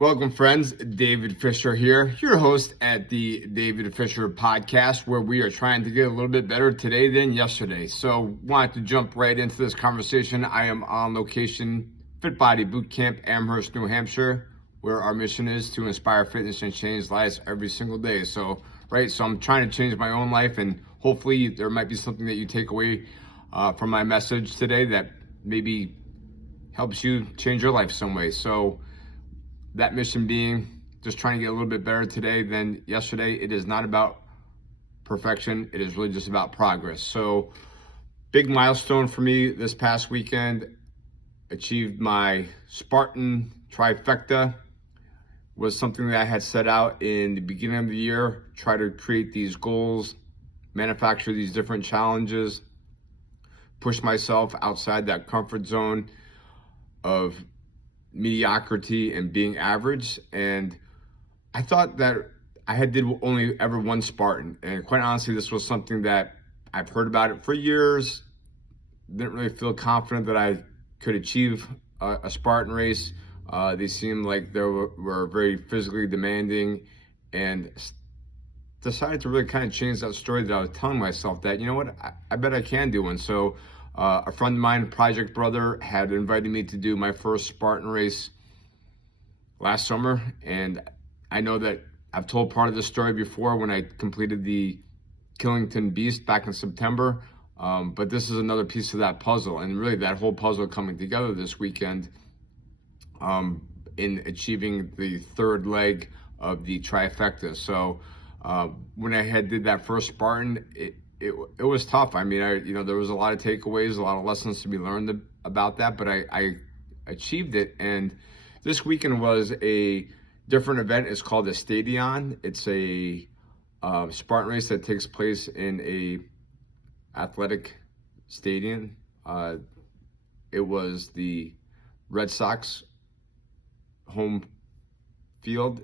Welcome, friends. David Fisher here, your host at the David Fisher podcast, where we are trying to get a little bit better today than yesterday. So, wanted to jump right into this conversation. I am on location, Fit Body Boot Camp, Amherst, New Hampshire, where our mission is to inspire fitness and change lives every single day. So I'm trying to change my own life, and hopefully there might be something that you take away from my message today that maybe helps you change your life some way. So, that mission being just trying to get a little bit better today than yesterday. It is not about perfection. It is really just about progress. So, big milestone for me this past weekend. Achieved my Spartan Trifecta. Was something that I had set out in the beginning of the year. Try to create these goals, manufacture these different challenges, push myself outside that comfort zone of mediocrity and being average. And I thought that I had did only ever one Spartan, and quite honestly, this was something that I've heard about it for years. Didn't really feel confident that I could achieve a Spartan race. They seemed like they were very physically demanding, and decided to really kind of change that story that I was telling myself that, you know what, I bet I can do one. So a friend of mine, Project Brother, had invited me to do my first Spartan race last summer. And I know that I've told part of the story before when I completed the Killington Beast back in September. But this is another piece of that puzzle, and really that whole puzzle coming together this weekend in achieving the third leg of the trifecta. So when I did that first Spartan, it was tough. I mean, there was a lot of takeaways, a lot of lessons to be learned about that, but I achieved it. And this weekend was a different event. It's called the Stadion. It's a Spartan race that takes place in a athletic stadium. It was the Red Sox home field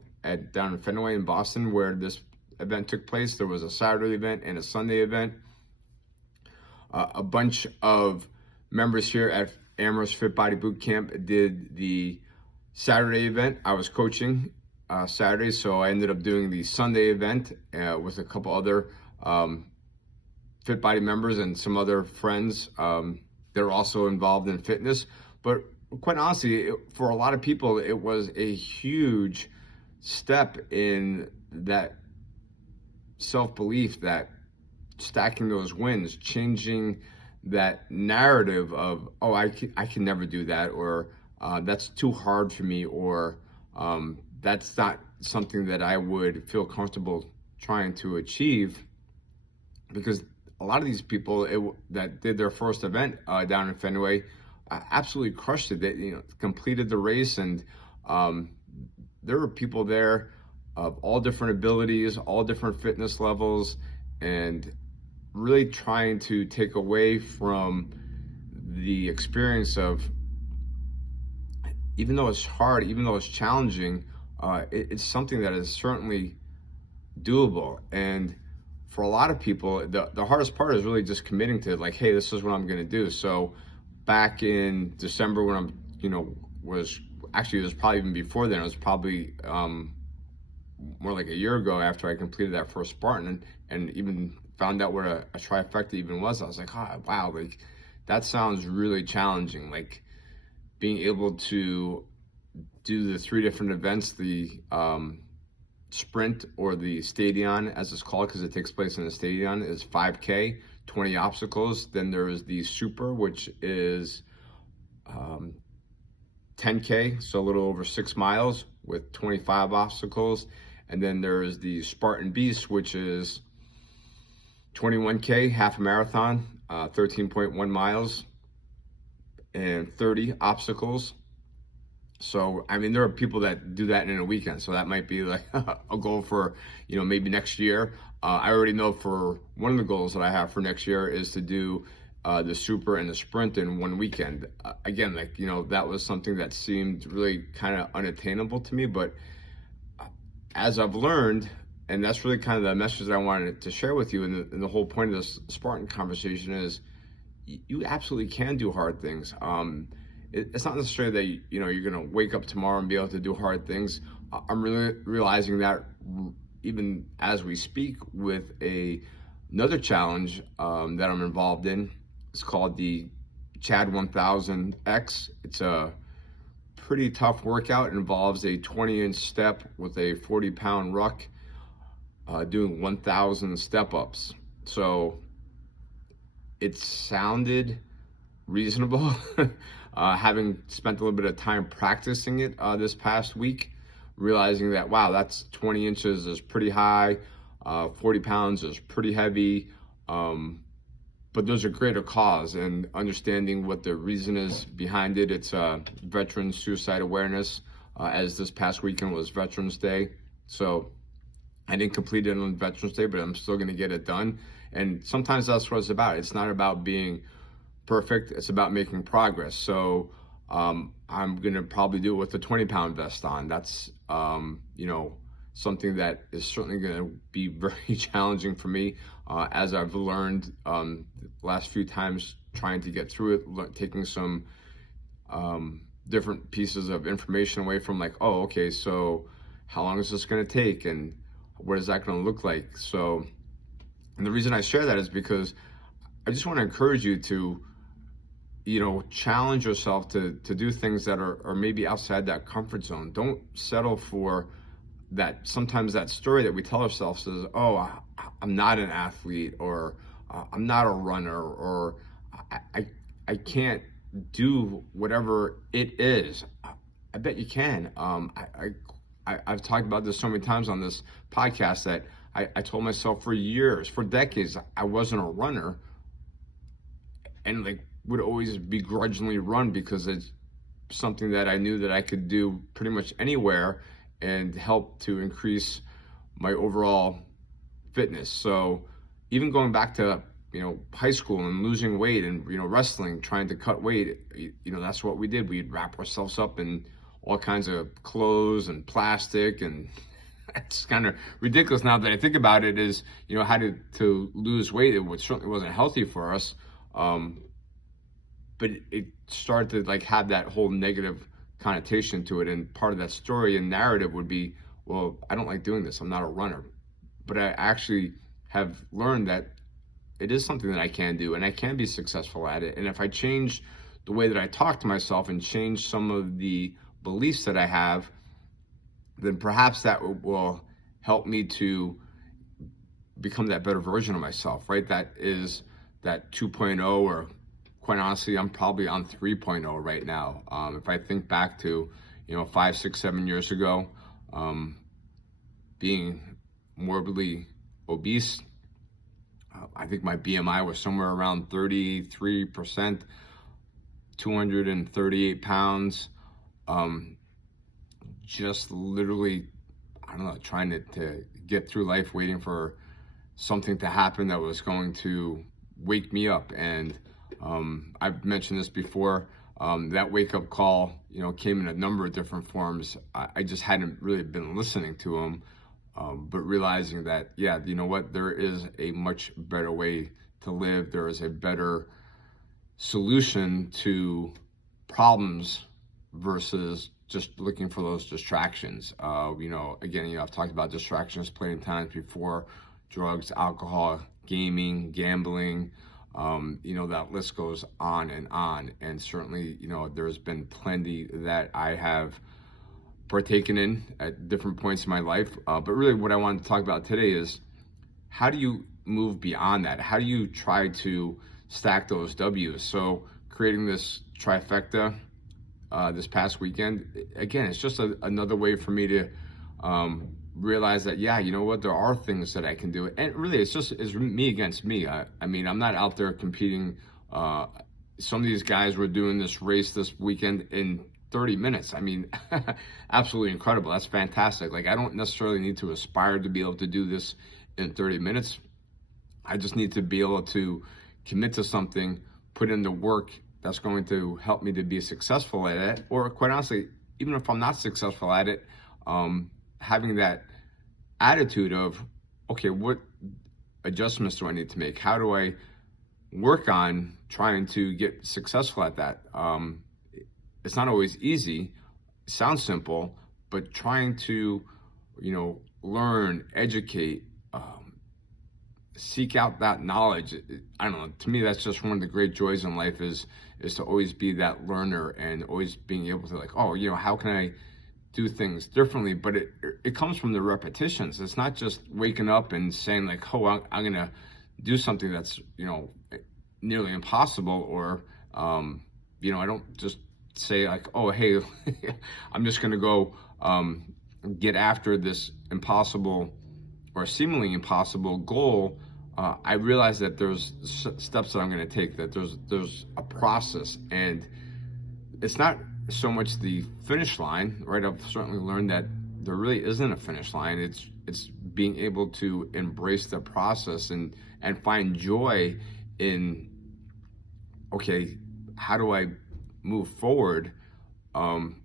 down in Fenway in Boston, where this event took place. There was a Saturday event and a Sunday event. A bunch of members here at Amherst Fit Body Boot Camp did the Saturday event. I was coaching Saturday, so I ended up doing the Sunday event with a couple other Fit Body members and some other friends that are also involved in fitness. But quite honestly, for a lot of people, it was a huge step in that self-belief, that stacking those wins, changing that narrative of, oh, I can never do that, or that's too hard for me, or that's not something that I would feel comfortable trying to achieve. Because a lot of these people that did their first event down in Fenway absolutely crushed it. They completed the race, and there were people there of all different abilities, all different fitness levels, and really trying to take away from the experience of, even though it's hard, even though it's challenging, it's something that is certainly doable. And for a lot of people, the hardest part is really just committing to, like, hey, this is what I'm going to do. So back in December, when it was probably even before then. It was probably more like a year ago after I completed that first Spartan, and even found out what a trifecta even was. I was like, oh, wow, like that sounds really challenging. Like being able to do the three different events, the sprint, or the Stadion as it's called, because it takes place in the Stadion, is 5K, 20 obstacles. Then there is the Super, which is 10K, so a little over 6 miles with 25 obstacles. And then there is the Spartan Beast, which is 21K, half a marathon, 13.1 miles, and 30 obstacles. So, I mean, there are people that do that in a weekend. So that might be like a goal for, maybe next year. I already know for one of the goals that I have for next year is to do the Super and the Sprint in one weekend. Again, that was something that seemed really kind of unattainable to me. But as I've learned, and that's really kind of the message that I wanted to share with you, and the whole point of this Spartan conversation is, you absolutely can do hard things. it's not necessarily that you're going to wake up tomorrow and be able to do hard things. I'm really realizing that even as we speak with another challenge that I'm involved in. It's called the Chad 1000X. It's a pretty tough workout. It involves a 20-inch step with a 40-pound ruck, doing 1,000 step-ups. So it sounded reasonable, having spent a little bit of time practicing it this past week, realizing that, wow, that's 20 inches is pretty high, 40 pounds is pretty heavy, but there's a greater cause, and understanding what the reason is behind it. It's Veteran Suicide Awareness, as this past weekend was Veterans Day. So I didn't complete it on Veterans Day, but I'm still going to get it done. And sometimes that's what it's about. It's not about being perfect. It's about making progress. So I'm going to probably do it with a 20-pound vest on. That's, something that is certainly going to be very challenging for me, as I've learned the last few times trying to get through it, taking some different pieces of information away from, like, oh, okay, so how long is this going to take, and what is that going to look like? So, and the reason I share that is because I just want to encourage you to, challenge yourself to do things that are maybe outside that comfort zone. Don't settle for that. Sometimes that story that we tell ourselves is, oh, I'm not an athlete, or I'm not a runner, or I can't do whatever it is. I bet you can. I've talked about this so many times on this podcast that I told myself for years, for decades, I wasn't a runner, and would always begrudgingly run because it's something that I knew that I could do pretty much anywhere and help to increase my overall fitness. So even going back to, high school and losing weight and, wrestling, trying to cut weight, that's what we did. We'd wrap ourselves up in all kinds of clothes and plastic, and it's kind of ridiculous now that I think about it, is, how to lose weight. It certainly wasn't healthy for us. But it started to have that whole negative connotation to it. And part of that story and narrative would be, well, I don't like doing this. I'm not a runner. But I actually have learned that it is something that I can do, and I can be successful at it. And if I change the way that I talk to myself and change some of the beliefs that I have, then perhaps that will help me to become that better version of myself, right? That is that 2.0, or quite honestly, I'm probably on 3.0 right now. If I think back to, 5, 6, 7 years ago, being morbidly obese, I think my BMI was somewhere around 33%, 238 pounds, just literally, I don't know, trying to get through life, waiting for something to happen that was going to wake me up. And I've mentioned this before, that wake-up call, came in a number of different forms. I just hadn't really been listening to them, but realizing that, yeah, you know what, there is a much better way to live. There is a better solution to problems versus just looking for those distractions. Again, I've talked about distractions plenty of times before: drugs, alcohol, gaming, gambling. That list goes on. And certainly, there's been plenty that I have partaken in at different points in my life. But really what I wanted to talk about today is, how do you move beyond that? How do you try to stack those W's? So creating this trifecta this past weekend, again, it's just another way for me to realize that, yeah, you know what, there are things that I can do. And really, it's me against me. I mean, I'm not out there competing. Some of these guys were doing this race this weekend in 30 minutes. I mean, absolutely incredible. That's fantastic. I don't necessarily need to aspire to be able to do this in 30 minutes. I just need to be able to commit to something, put in the work that's going to help me to be successful at it. Or quite honestly, even if I'm not successful at it, having that attitude of, okay, what adjustments do I need to make? How do I work on trying to get successful at that? it's not always easy. It sounds simple, but trying to, learn, educate, seek out that knowledge. I don't know. To me, that's just one of the great joys in life is to always be that learner and always being able to how can I do things differently? But it comes from the repetitions. It's not just waking up and saying I'm gonna do something that's nearly impossible, or I don't just say hey, I'm just gonna go get after this impossible or seemingly impossible goal. I realize that there's steps that I'm going to take, that there's a process, and it's not so much the finish line, right? I've certainly learned that there really isn't a finish line. It's being able to embrace the process and find joy in, okay, how do I move forward?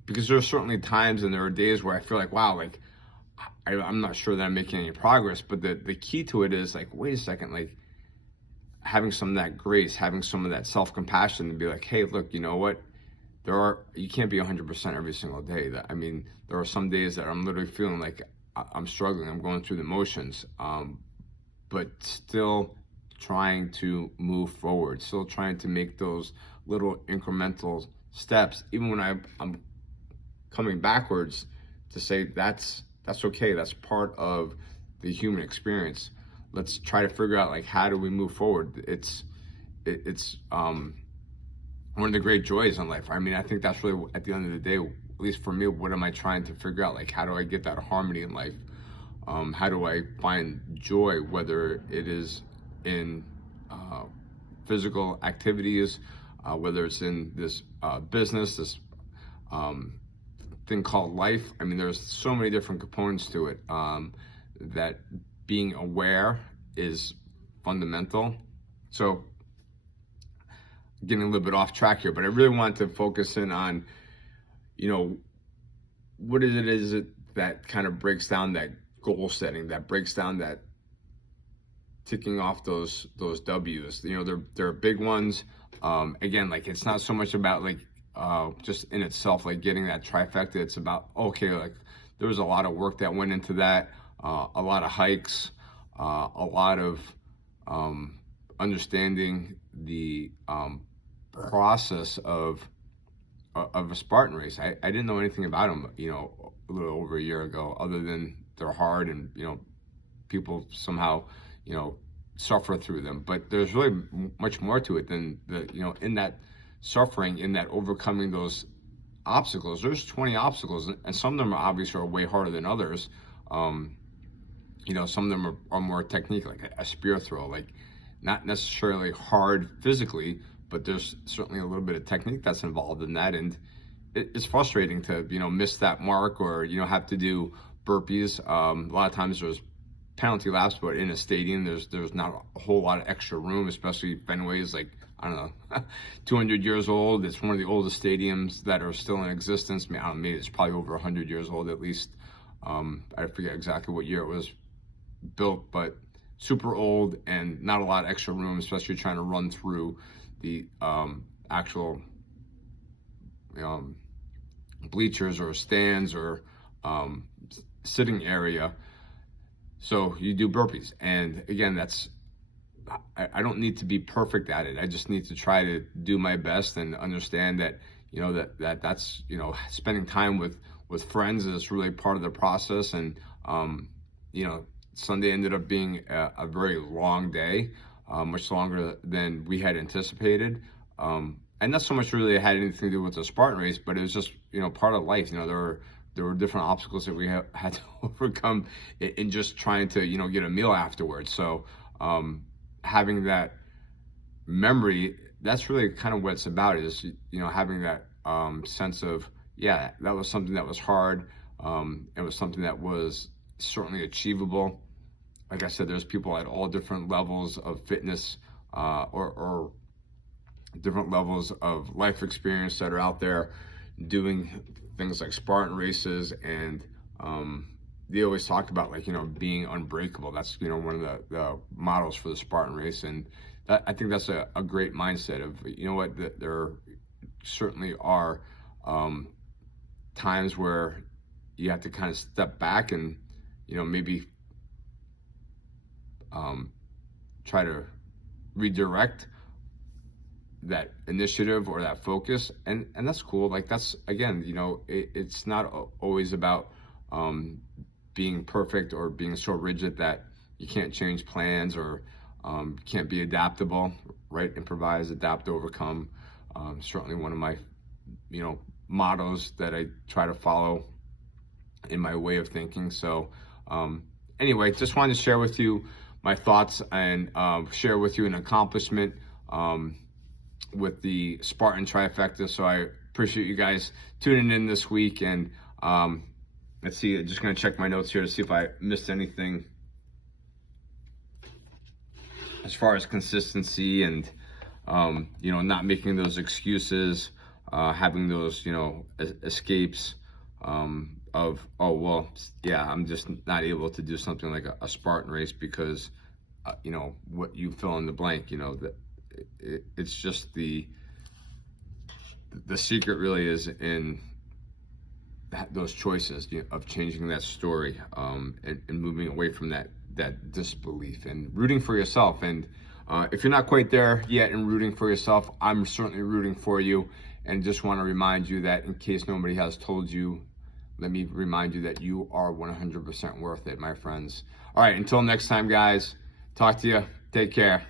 Because there are certainly times and there are days where I feel wow, I'm not sure that I'm making any progress, but the key to it is wait a second, having some of that grace, having some of that self-compassion to be hey, look, you know what? You can't be 100% every single day. There are some days that I'm literally feeling I'm struggling, I'm going through the motions, but still trying to move forward, still trying to make those little incremental steps, even when I'm coming backwards, to say that's okay. That's part of the human experience. Let's try to figure out how do we move forward. It's one of the great joys in life. I think that's really, at the end of the day, at least for me, what am I trying to figure out? How do I get that harmony in life? How do I find joy, whether it is in physical activities, whether it's in this business, this thing called life. There's so many different components to it, that being aware is fundamental. So getting a little bit off track here, but I really want to focus in on, what is it that kind of breaks down that goal setting, that breaks down that ticking off those W's. There are big ones. Again, it's not so much about just in itself, getting that trifecta. It's about, okay, there was a lot of work that went into that, a lot of hikes, a lot of understanding the process of a Spartan race. I didn't know anything about them, a little over a year ago, other than they're hard and, people somehow, suffer through them. But there's really much more to it than in that suffering, in that overcoming those obstacles. There's 20 obstacles, and some of them are way harder than others. Some of them are more technique, like a spear throw, not necessarily hard physically, but there's certainly a little bit of technique that's involved in that. And it's frustrating to, miss that mark, or, have to do burpees. A lot of times there's penalty laps, but in a stadium, there's not a whole lot of extra room, especially Fenway's I don't know, 200 years old. It's one of the oldest stadiums that are still in existence. I don't know, maybe it's probably over 100 years old at least. I forget exactly what year it was built, but super old and not a lot of extra room, especially trying to run through the actual bleachers or stands or sitting area. So you do burpees, and again, I don't need to be perfect at it. I just need to try to do my best and understand that that's spending time with friends is really part of the process. And Sunday ended up being a very long day, much longer than we had anticipated. And not so much really had anything to do with the Spartan race, but it was just part of life. There were different obstacles that we had to overcome in just trying to get a meal afterwards. So having that memory, that's really kind of what it's about, is having that sense of, yeah, that was something that was hard. It was something that was certainly achievable. Like I said, there's people at all different levels of fitness or different levels of life experience that are out there doing things like Spartan races, and they always talk about being unbreakable. That's one of the models for the Spartan race, and I think that's a great mindset of there certainly are times where you have to kind of step back and, maybe try to redirect that initiative or that focus, and that's cool. Like, that's, again, it's not always about being perfect or being so rigid that you can't change plans, or can't be adaptable, right? Improvise, adapt, overcome. Certainly one of my mottos that I try to follow in my way of thinking. So anyway, just wanted to share with you my thoughts, and share with you an accomplishment with the Spartan Trifecta. So I appreciate you guys tuning in this week. And let's see, I'm just going to check my notes here to see if I missed anything as far as consistency and, not making those excuses, having those, escapes of, oh, well, yeah, I'm just not able to do something like a Spartan race because, what you fill in the blank, that it's just the secret really is in those choices, of changing that story, and moving away from that disbelief and rooting for yourself. And if you're not quite there yet and rooting for yourself, I'm certainly rooting for you, and just want to remind you that, in case nobody has told you, let me remind you that you are 100% worth it, my friends. All right, until next time, guys, talk to you. Take care.